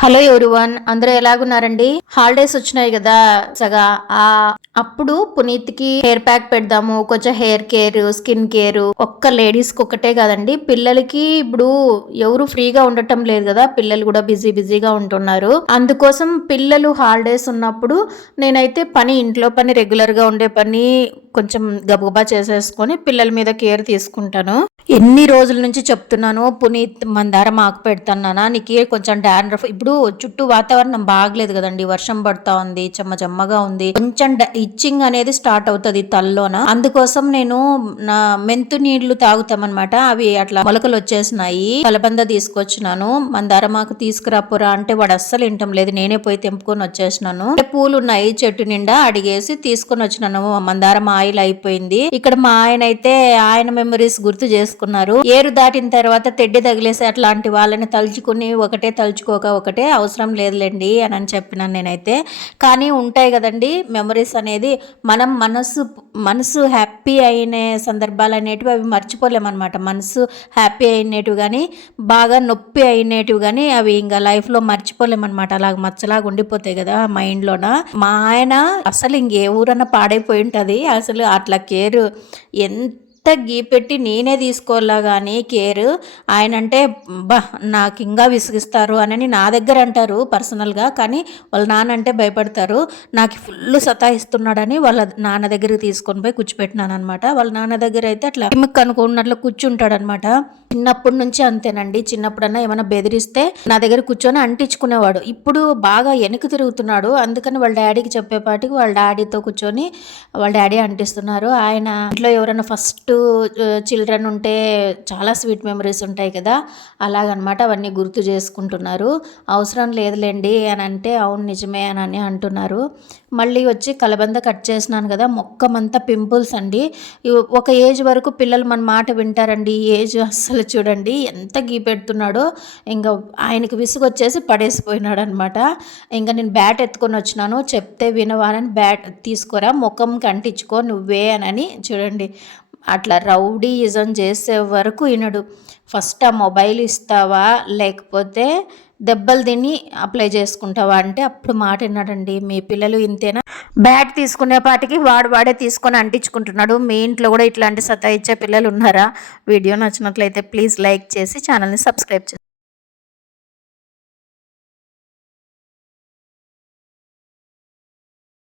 Hello everyone, అందరూ ఎలాగున్నారండి? Holidays వచ్చినాయి కదా సగా అప్పుడు పునీత్కి హెయిర్ ప్యాక్ పెడదాము, కొంచెం హెయిర్ కేర్, స్కిన్ కేర్ ఒక్క లేడీస్ కి ఒక్కటే కాదండి, పిల్లలకి ఇప్పుడు ఎవరు ఫ్రీగా ఉండటం లేదు కదా, పిల్లలు కూడా బిజీగా ఉంటున్నారు. అందుకోసం పిల్లలు హాలిడేస్ ఉన్నప్పుడు నేనైతే ఇంట్లో పని రెగ్యులర్ గా ఉండే పని కొంచెం గబగబా చేసేసుకొని పిల్లల మీద కేర్ తీసుకుంటాను. ఎన్ని రోజుల నుంచి చెప్తున్నాను, పునీత్ మందారం ఆకు పెడతానా, నీకు కొంచెం డాండ్రఫ్, ఇప్పుడు చుట్టూ వాతావరణం బాగలేదు కదండి, వర్షం పడతా ఉంది, చెమ్మగా ఉంది, కొంచెం ఇచ్చింగ్ అనేది స్టార్ట్ అవుతుంది తల్లోన. అందుకోసం నేను నా మెంతు నీళ్లు తాగుతామన్నమాట, అవి అట్లా మొలకలు వచ్చేసినాయి. కలబంద తీసుకొచ్చినాను, మందారం ఆకు తీసుకురాపోరా అంటే వాడు అస్సలు వింటం లేదు, నేనే పోయి తెంపుకొని వచ్చేసినాను. పూలు ఉన్నాయి చెట్టు నిండా, అడిగేసి తీసుకొని వచ్చినాను. మందారం ఆయిల్ అయిపోయింది. ఇక్కడ మా ఆయన అయితే ఆయన మెమరీస్ గుర్తు చేసుకున్నారు. ఏరు దాటిన తర్వాత తెడ్డి తగిలేసి అట్లాంటి వాళ్ళని తలుచుకుని తలుచుకోక ఒకటే అవసరం లేదులేండి అని చెప్పినాను నేనైతే. కానీ ఉంటాయి కదండి మెమరీస్ అనేది, మనం మనసు హ్యాపీ అయిన సందర్భాలు అనేటివి అవి మర్చిపోలేమన్నమాట. మనసు హ్యాపీ అయినవి కానీ బాగా నొప్పి అయినవి కానీ అవి ఇంకా లైఫ్ లో మర్చిపోలేమన్నమాట. అలాగ మచ్చలాగా ఉండిపోతాయి కదా మైండ్లోన. మా ఆయన అసలు ఇంకే ఊరన్నా పాడైపోయి ఉంటుంది అసలు. అట్లా కేర్ ఎంత గీపెట్టి నేనే తీసుకోవాలా కానీ కేర్, ఆయన అంటే నాకు ఇంకా విసిగిస్తారు అని నా దగ్గర అంటారు పర్సనల్గా, కానీ వాళ్ళ నాన్న అంటే భయపడతారు. నాకు ఫుల్ సతాయిస్తున్నాడని వాళ్ళ నాన్న దగ్గరికి తీసుకొని పోయి కూర్చోపెట్టినాను అనమాట. వాళ్ళ నాన్న దగ్గర అయితే అట్లా కిమ్మక్ అనుకున్నట్లు కూర్చుంటాడు అనమాట. చిన్నప్పటి నుంచి అంతేనండి, చిన్నప్పుడన్నా ఏమైనా బెదిరిస్తే నా దగ్గర కూర్చొని అంటించుకునేవాడు. ఇప్పుడు బాగా వెనక్కి తిరుగుతున్నాడు, అందుకని వాళ్ళ డాడీకి చెప్పేపాటికి వాళ్ళ డాడీతో కూర్చొని వాళ్ళ డాడీ అంటిస్తున్నారు. ఆయన ఇంట్లో ఎవరైనా ఫస్ట్ చిల్డ్రన్ ఉంటే చాలా స్వీట్ మెమరీస్ ఉంటాయి కదా, అలాగనమాట. అవన్నీ గుర్తు చేసుకుంటున్నారు. అవసరం లేదులేండి అని అంటే అవును నిజమే అని అంటున్నారు. మళ్ళీ వచ్చి కలబంద కట్ చేసినాను కదా, మొక్కమంతా పింపుల్స్ అండి. ఒక ఏజ్ వరకు పిల్లలు మన మాట వింటారండి, ఈ ఏజ్ అస్సలు చూడండి ఎంత గీపెడుతున్నాడో. ఇంకా ఆయనకి విసుగొచ్చేసి పడేసిపోయినాడు అనమాట. ఇంకా నేను బ్యాట్ ఎత్తుకొని వచ్చినాను, చెప్తే వినవానని బ్యాట్ తీసుకోరా ముఖంకి అంటించుకో నువ్వే అని. చూడండి అట్లా రౌడీయిజం చేసే వరకు వినడు. ఫస్ట్ ఆ మొబైల్ ఇస్తావా లేకపోతే దెబ్బలు తిని అప్లై చేసుకుంటావా అంటే అప్పుడు మాట విన్నాడండి. మీ పిల్లలు ఇంతేనా? బ్యాట్ తీసుకునేపాటికి వాడే తీసుకొని అంటించుకుంటున్నాడు. మీ ఇంట్లో కూడా ఇట్లాంటి సతాయిచ్చే పిల్లలు ఉన్నారా? వీడియో నచ్చినట్లయితే ప్లీజ్ లైక్ చేసి ఛానల్ని సబ్స్క్రైబ్ చేసుకోండి.